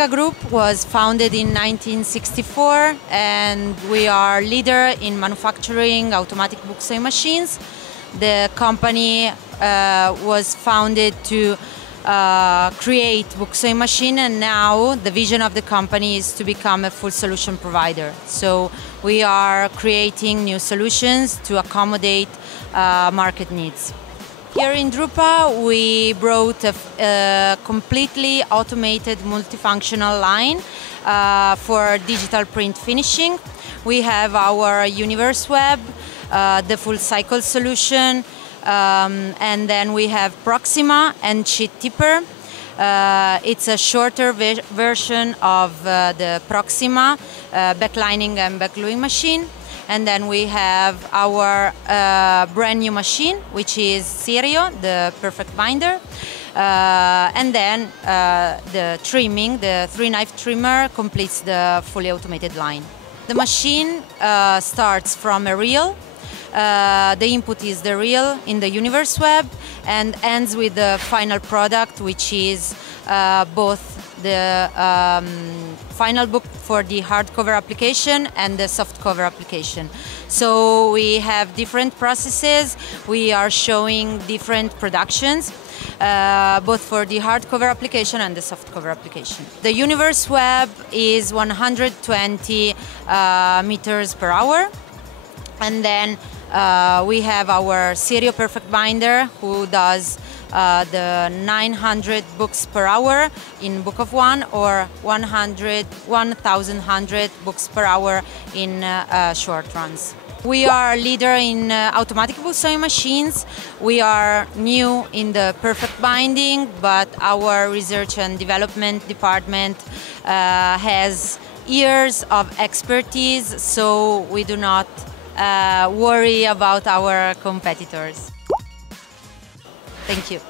Meccanotechnica Group was founded in 1964, and we are leader in manufacturing automatic book sewing machines. The company was founded to create book sewing machine, and now the vision of the company is to become a full solution provider. So we are creating new solutions to accommodate market needs. Here in Drupa, we brought a completely automated multifunctional line for digital print finishing. We have our Universe Web, the full cycle solution, and then we have Proxima and Sheet Tipper. It's a shorter version of the Proxima backlining and backgluing machine. And then we have our brand new machine, which is Serio, the perfect binder. And then the trimming, the 3-knife trimmer, completes the fully automated line. The machine starts from a reel. The input is the reel in the Universe Web and ends with the final product, which is both the final book for the hardcover application and the softcover application. So we have different processes. We are showing different productions, both for the hardcover application and the softcover application. The Universe Web is 120 meters per hour, and then we have our Serio Perfect Binder, who does the 900 books per hour in book of one, or 1,100 books per hour in short runs. We are leader in automatic book sewing machines. We are new in the perfect binding, but our research and development department has years of expertise, so we do not worry about our competitors. Thank you.